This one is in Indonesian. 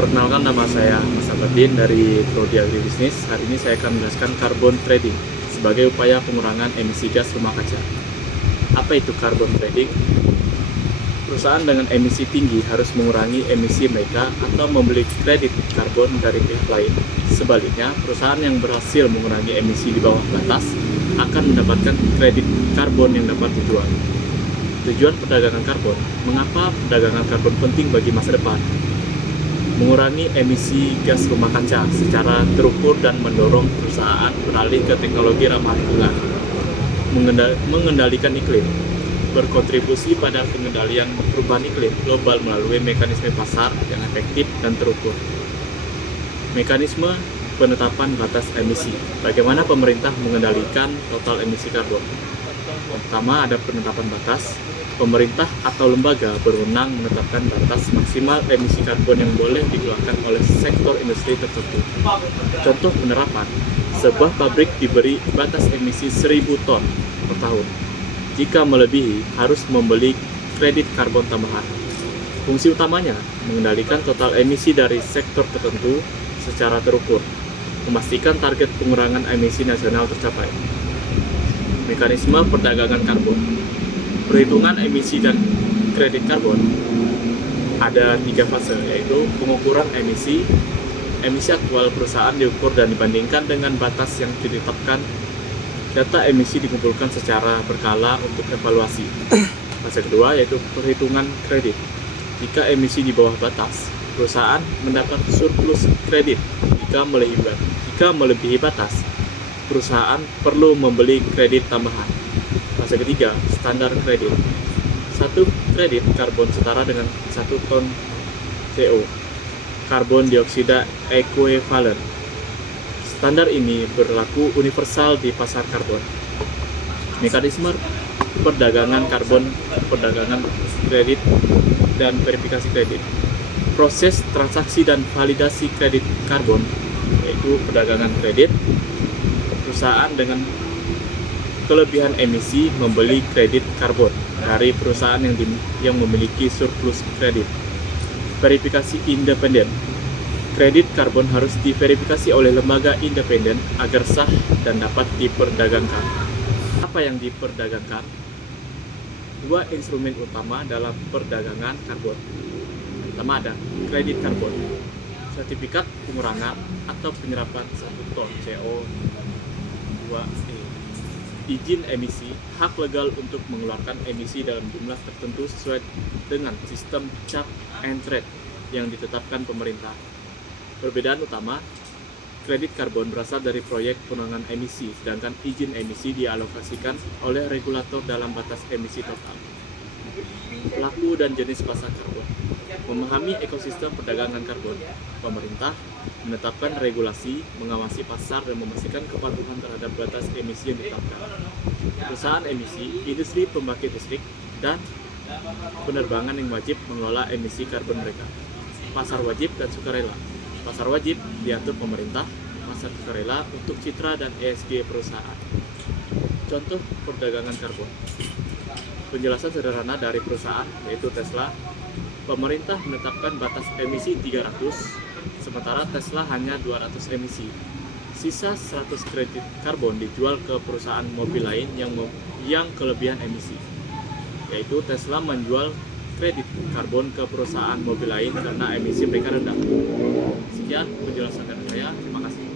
Perkenalkan, nama saya Mas Abadin dari Prodi Agribisnis. Hari ini saya akan menjelaskan carbon trading sebagai upaya pengurangan emisi gas rumah kaca. Apa itu carbon trading? Perusahaan dengan emisi tinggi harus mengurangi emisi mereka atau membeli kredit karbon dari pihak lain. Sebaliknya, perusahaan yang berhasil mengurangi emisi di bawah batas akan mendapatkan kredit karbon yang dapat dijual. Tujuan perdagangan karbon. Mengapa perdagangan karbon penting bagi masa depan? Mengurangi emisi gas rumah kaca secara terukur dan mendorong perusahaan beralih ke teknologi ramah lingkungan. Mengendalikan iklim. Berkontribusi pada pengendalian perubahan iklim global melalui mekanisme pasar yang efektif dan terukur. Mekanisme penetapan batas emisi. Bagaimana pemerintah mengendalikan total emisi karbon? Pertama, ada penetapan batas. Pemerintah atau lembaga berwenang menetapkan batas maksimal emisi karbon yang boleh dikeluarkan oleh sektor industri tertentu. Contoh penerapan, sebuah pabrik diberi batas emisi 1000 ton per tahun. Jika melebihi, harus membeli kredit karbon tambahan. Fungsi utamanya, mengendalikan total emisi dari sektor tertentu secara terukur, memastikan target pengurangan emisi nasional tercapai. Mekanisme perdagangan karbon. Perhitungan emisi dan kredit karbon ada 3 fase, yaitu pengukuran emisi. Emisi aktual perusahaan diukur dan dibandingkan dengan batas yang ditetapkan. Data emisi dikumpulkan secara berkala untuk evaluasi. Fase kedua yaitu perhitungan kredit. Jika emisi di bawah batas, perusahaan mendapat surplus kredit. Jika melebihi batas, perusahaan perlu membeli kredit tambahan. Fase ketiga, standar kredit. 1 kredit karbon setara dengan 1 ton CO, karbon dioksida ekuivalen. Standar ini berlaku universal di pasar karbon. Mekanisme perdagangan karbon, perdagangan kredit, dan verifikasi kredit. Proses transaksi dan validasi kredit karbon, yaitu perdagangan kredit. Perusahaan dengan kelebihan emisi membeli kredit karbon dari perusahaan yang memiliki surplus kredit. Verifikasi independen. Kredit karbon harus diverifikasi oleh lembaga independen agar sah dan dapat diperdagangkan. Apa yang diperdagangkan? 2 instrumen utama dalam perdagangan karbon. Pertama ada kredit karbon, sertifikat pengurangan atau penyerapan 1 ton CO2. Izin emisi, hak legal untuk mengeluarkan emisi dalam jumlah tertentu sesuai dengan sistem cap and trade yang ditetapkan pemerintah. Perbedaan utama, kredit karbon berasal dari proyek pengurangan emisi, sedangkan izin emisi dialokasikan oleh regulator dalam batas emisi total. Pelaku dan jenis pasar karbon. Memahami ekosistem perdagangan karbon, pemerintah menetapkan regulasi, mengawasi pasar, dan memastikan kepatuhan terhadap batas emisi yang ditetapkan. Perusahaan emisi, industri pembangkit listrik, dan penerbangan yang wajib mengelola emisi karbon mereka. Pasar wajib dan sukarela. Pasar wajib diatur pemerintah, pasar sukarela untuk citra dan ESG perusahaan. Contoh perdagangan karbon. Penjelasan sederhana dari perusahaan, yaitu Tesla. Pemerintah menetapkan batas emisi 300, sementara Tesla hanya 200 emisi. Sisa 100 kredit karbon dijual ke perusahaan mobil lain yang kelebihan emisi, yaitu Tesla menjual kredit karbon ke perusahaan mobil lain karena emisi mereka rendah. Sekian penjelasan dari saya, terima kasih.